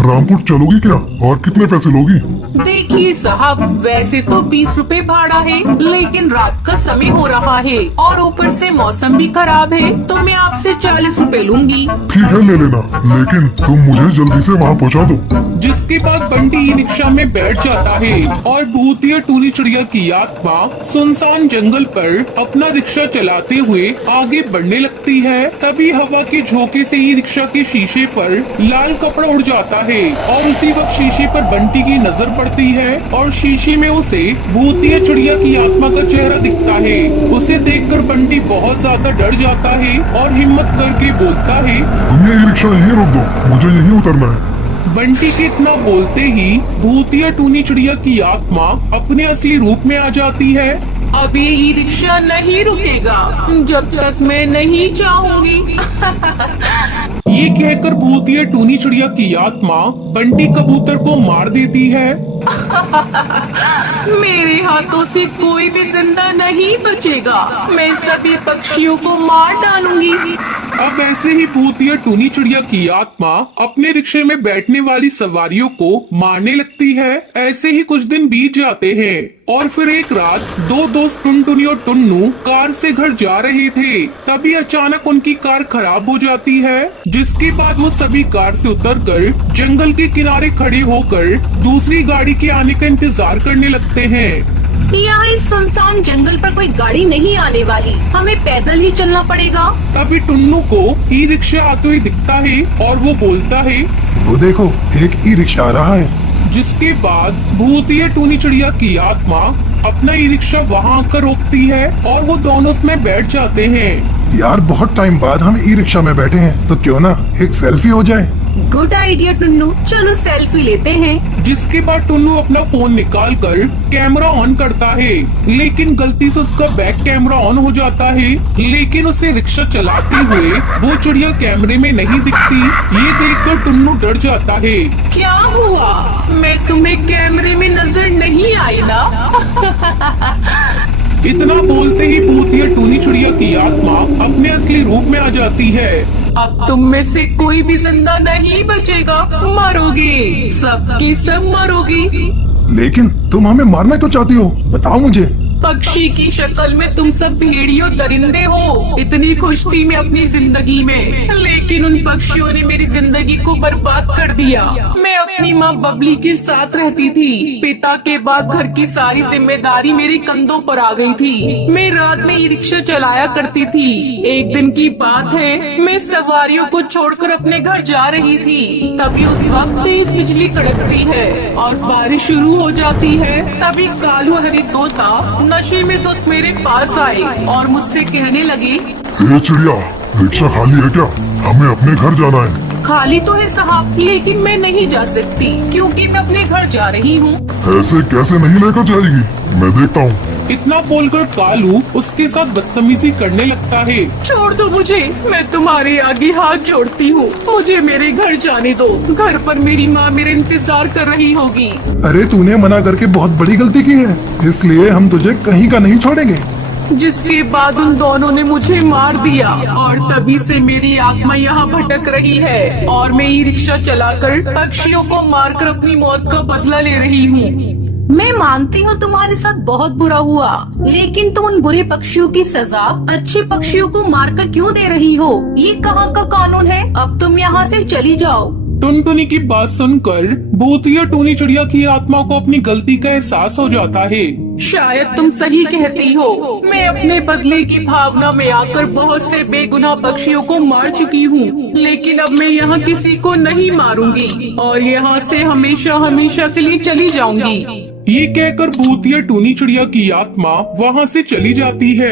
रामपुर चलोगी क्या और कितने पैसे लोगी? देखिए साहब, वैसे तो 20 रुपए भाड़ा है, लेकिन रात का समय हो रहा है और ऊपर से मौसम भी खराब है, तो मैं आपसे 40 रुपए लूंगी। ठीक है ले लेना, लेकिन तुम मुझे जल्दी से वहाँ पहुँचा दो। जिसके बाद बंटी ई रिक्शा में बैठ जाता है और भूतिया टूनी चिड़िया की आत्मा सुनसान जंगल पर अपना रिक्शा चलाते हुए आगे बढ़ने लगती है। तभी हवा के झोंके से ई रिक्शा के शीशे पर लाल कपड़ा उड़ जाता है और उसी वक्त शीशे पर बंटी की नजर पड़ती है और शीशे में उसे भूतिया चिड़िया की आत्मा का चेहरा दिखता है। उसे देखकर बंटी बहुत ज्यादा डर जाता है और हिम्मत करके बोलता है, तुम ये रिक्शा यहीं रोक दो, मुझे यहीं उतरना है। बंटी के इतना बोलते ही भूतिया टूनी चिड़िया की आत्मा अपने असली रूप में आ जाती है। अब ये ई रिक्शा नहीं रुकेगा जब तक मैं नहीं चाहूंगी। ये कहकर भूतिया टूनी चिड़िया की आत्मा बंटी कबूतर को मार देती है। मेरे हाथों से कोई भी जिंदा नहीं बचेगा, मैं सभी पक्षियों को मार डालूंगी। अब ऐसे ही भूतिया टूनी चिड़िया की आत्मा अपने रिक्शे में बैठने वाली सवारियों को मारने लगती है। ऐसे ही कुछ दिन बीत जाते हैं और फिर एक रात दो दोस्त टुनटुनी और टुन्नू कार से घर जा रहे थे। तभी अचानक उनकी कार खराब हो जाती है, जिसके बाद वो सभी कार से उतरकर जंगल के किनारे खड़े होकर दूसरी गाड़ी के आने का इंतजार करने लगते हैं। यहाँ इस सुनसान जंगल पर कोई गाड़ी नहीं आने वाली, हमें पैदल ही चलना पड़ेगा। तभी टुन्नू को ई रिक्शा आते हुए दिखता है और वो बोलता है, वो देखो एक ई रिक्शा आ रहा है। जिसके बाद भूतिया टूनी चिड़िया की आत्मा अपना ई रिक्शा वहाँ आकर रोकती है और वो दोनों उसमें बैठ जाते हैं। यार बहुत टाइम बाद हम ई रिक्शा में बैठे हैं, तो क्यों ना एक सेल्फी हो जाए। गुड आइडिया टुन्नू, चलो सेल्फी लेते हैं। जिसके बाद टुन्नू अपना फोन निकाल कर कैमरा ऑन करता है, लेकिन गलती से उसका बैक कैमरा ऑन हो जाता है। लेकिन उसे रिक्शा चलाते हुए वो चिड़िया कैमरे में नहीं दिखती। ये देखकर टुन्नू डर जाता है। क्या हुआ, मैं तुम्हें कैमरे में नजर नहीं आई ना? इतना बोलते ही भूतिया टूनी चिड़िया की आत्मा अपने असली रूप में आ जाती है। अब तुम में से कोई भी जिंदा नहीं बचेगा, मरोगे, सबके सब मरोगी। लेकिन तुम हमें मारना क्यों चाहती हो, बताओ मुझे। पक्षी की शक्ल में तुम सब भेड़ियों दरिंदे हो। इतनी खुश थी मैं अपनी जिंदगी में, लेकिन उन पक्षियों ने मेरी जिंदगी को बर्बाद कर दिया। मैं अपनी माँ बबली के साथ रहती थी। पिता के बाद घर की सारी जिम्मेदारी मेरे कंधों पर आ गई थी। मैं रात में ई रिक्शा चलाया करती थी। एक दिन की बात है, मैं सवारियों को छोड़कर अपने घर जा रही थी। तभी उस वक्त तेज बिजली कड़कती है और बारिश शुरू हो जाती है। तभी कालू हरी तोता नशे में तो मेरे पास आए और मुझसे कहने लगे, ए चिड़िया, रिक्शा खाली है क्या? हमें अपने घर जाना है। खाली तो है साहब, लेकिन मैं नहीं जा सकती क्योंकि मैं अपने घर जा रही हूँ। ऐसे कैसे नहीं लेकर जाएगी, मैं देखता हूँ। इतना बोलकर कालू उसके साथ बदतमीजी करने लगता है। छोड़ दो मुझे, मैं तुम्हारे आगे हाथ जोड़ती हूँ, मुझे मेरे घर जाने दो। घर पर मेरी माँ मेरे इंतजार कर रही होगी। अरे तूने मना करके बहुत बड़ी गलती की है, इसलिए हम तुझे कहीं का नहीं छोड़ेंगे। जिसके बाद उन दोनों ने मुझे मार दिया और तभी से मेरी आत्मा यहाँ भटक रही है और मैं ई रिक्शा चलाकर पक्षियों को मारकर अपनी मौत का बदला ले रही हूँ। मैं मानती हूँ तुम्हारे साथ बहुत बुरा हुआ, लेकिन तुम उन बुरे पक्षियों की सजा अच्छे पक्षियों को मारकर क्यों दे रही हो? ये कहाँ का कानून है? अब तुम यहाँ से चली जाओ। टुनटुनी की बात सुनकर भूतिया टूनी चिड़िया की आत्मा को अपनी गलती का एहसास हो जाता है। शायद तुम सही कहती हो, मैं अपने बदले की भावना में आकर बहुत से बेगुनाह पक्षियों को मार चुकी हूँ, लेकिन अब मैं यहाँ किसी को नहीं मारूंगी और यहाँ से हमेशा हमेशा के लिए चली जाऊंगी। ये कहकर भूतिया टूनी चिड़िया की आत्मा वहाँ से चली जाती है।